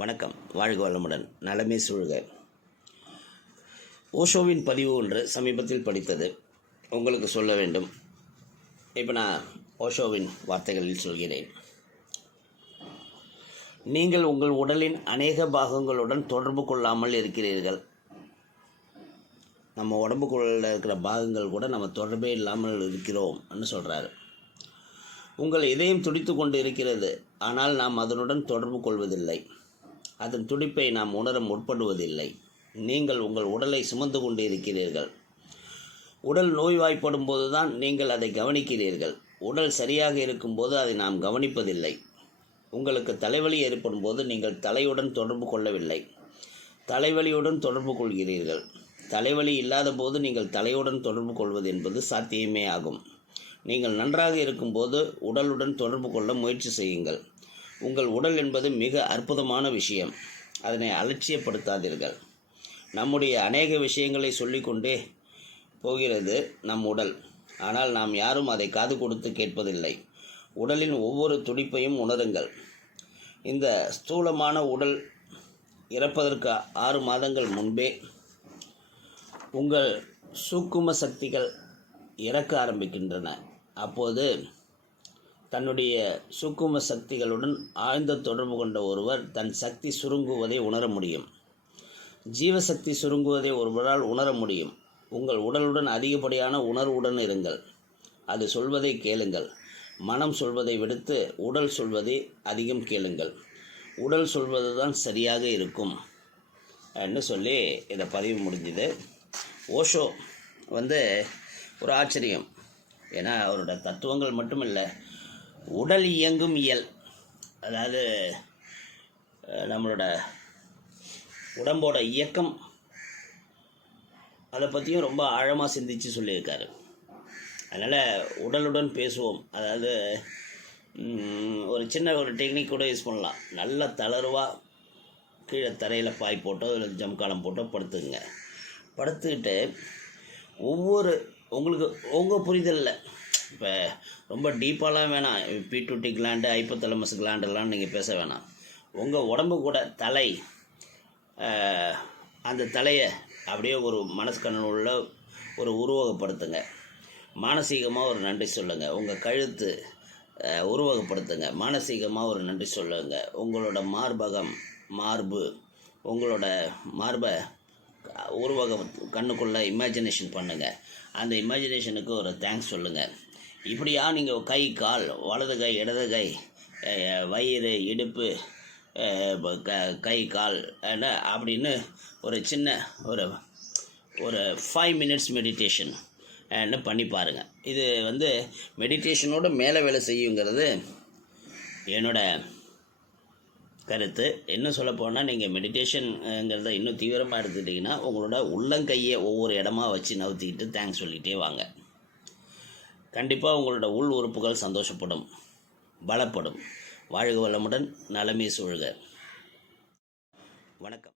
வணக்கம். வாழ்க வளமுடன். நலமே சூழ்க. ஓஷோவின் பதிவு ஒன்று சமீபத்தில் படித்தது. உங்களுக்கு சொல்ல வேண்டும். இப்போ நான் ஓஷோவின் வார்த்தைகளில் சொல்கிறேன். நீங்கள் உங்கள் உடலின் அநேக பாகங்களுடன் தொடர்பு கொள்ளாமல் இருக்கிறீர்கள். நம்ம உடம்புக்குள்ள இருக்கிற பாகங்கள் கூட நம்ம தொடர்பே இல்லாமல் இருக்கிறோம்னு சொல்கிறாரு உங்கள் இதயம் துடித்து கொண்டு இருக்கிறது. ஆனால் நாம் அதனுடன் தொடர்பு கொள்வதில்லை. அதன் துடிப்பை நாம் உணர முற்படுவதில்லை. நீங்கள் உங்கள் உடலை சுமந்து கொண்டு இருக்கிறீர்கள் உடல் நோய்வாய்ப்படும் போதுதான் நீங்கள் அதை கவனிக்கிறீர்கள். உடல் சரியாக இருக்கும்போது அதை நாம் கவனிப்பதில்லை. உங்களுக்கு தலைவலி ஏற்படும் போது நீங்கள் தலையுடன் தொடர்பு கொள்ளவில்லை. தலைவலியுடன் தொடர்பு கொள்கிறீர்கள். தலைவலி இல்லாத போது நீங்கள் தலையுடன் தொடர்பு கொள்வது என்பது சாத்தியமே ஆகும். நீங்கள் நன்றாக இருக்கும்போது உடலுடன் தொடர்பு கொள்ள முயற்சி செய்யுங்கள். உங்கள் உடல் என்பது மிக அற்புதமான விஷயம். அதனை அலட்சியப்படுத்தாதீர்கள். நம்முடைய அநேக விஷயங்களை சொல்லிக்கொண்டே போகிறது நம் உடல். ஆனால் நாம் யாரும் அதை காது கொடுத்து கேட்பதில்லை. உடலின் ஒவ்வொரு துடிப்பையும் உணருங்கள். இந்த ஸ்தூலமான உடல் இறப்பதற்கு ஆறு மாதங்கள் முன்பே உங்கள் சூக்கும சக்திகள் இறக்க ஆரம்பிக்கின்றன. அப்போது தன்னுடைய சுக்கும சக்திகளுடன் ஆழ்ந்த தொடர்பு கொண்ட ஒருவர் தன் சக்தி சுருங்குவதை உணர முடியும். ஜீவசக்தி சுருங்குவதை ஒருவரால் உணர முடியும். உங்கள் உடலுடன் அதிகப்படியான உணர்வுடன் இருங்கள். அது சொல்வதை கேளுங்கள். மனம் சொல்வதை விடுத்து உடல் சொல்வதை அதிகம் கேளுங்கள். உடல் சொல்வது தான் சரியாக இருக்கும். என்று சொல்லி இதை பதிவு முடிஞ்சுது. ஓஷோ வந்து ஒரு ஆச்சரியம். ஏன்னா அவரோட தத்துவங்கள் மட்டும் இல்லை உடல் இயங்கும் இயல். அதாவது நம்மளோட உடம்போட இயக்கம் அதை பற்றியும் ரொம்ப ஆழமாக சிந்தித்து சொல்லியிருக்காரு. அதனால் உடலுடன் பேசுவோம். அதாவது ஒரு சின்ன ஒரு டெக்னிக் கூட யூஸ் பண்ணலாம். நல்ல தளர்வாக கீழே தரையில் பாய் போட்டோ இல்லை ஜம்காலம் போட்டோ படுத்துக்குங்க படுத்துக்கிட்டு ஒவ்வொரு உங்களுக்கு உங்கள் புரிதலில். இப்போ ரொம்ப டீப்பாலாம் வேணாம். பீட்டுட்டி கிளாண்டு ஐப்பத்தலமஸ் கிளாண்டெல்லாம் நீங்கள் பேச வேணாம். உங்கள் உடம்பு கூட தலை அந்த தலையை அப்படியே ஒரு மனசுக்கண்ணுள்ள ஒரு உருவகப்படுத்துங்க. மானசீகமாக ஒரு நன்றி சொல்லுங்கள் உங்கள் கழுத்து உருவகப்படுத்துங்க. மானசீகமாக ஒரு நன்றி சொல்லுங்கள் உங்களோட மார்பகம் மார்பு உங்களோட மார்பை உருவகம் கண்ணுக்குள்ளே இமேஜினேஷன் பண்ணுங்கள் அந்த இமேஜினேஷனுக்கு ஒரு தேங்க்ஸ் சொல்லுங்கள் இப்படியா நீங்கள் கை கால் வலது கை இடது கை வயிறு இடுப்பு க- கை கால் என்ன அப்படின்னு ஒரு சின்ன ஒரு ஒரு ஃபைவ் மினிட்ஸ் மெடிடேஷன் என்ன பண்ணி பாருங்கள் இது வந்து மெடிடேஷனோட மேலே வேலை செய்யுங்கிறது என்னோட கருத்து. என்ன சொல்ல போனால் நீங்கள் மெடிடேஷனுங்கிறத இன்னும் தீவிரமாக எடுத்துக்கிட்டிங்கன்னா உங்களோட உள்ளங்கையை ஒவ்வொரு இடமா வச்சு நவுத்திக்கிட்டு தேங்க்ஸ் சொல்லிகிட்டே வாங்க. கண்டிப்பாக உங்களோட உள் உறுப்புகள் சந்தோஷப்படும் பலப்படும். வாழ்க வளமுடன் நலமே சூழ்க. வணக்கம்.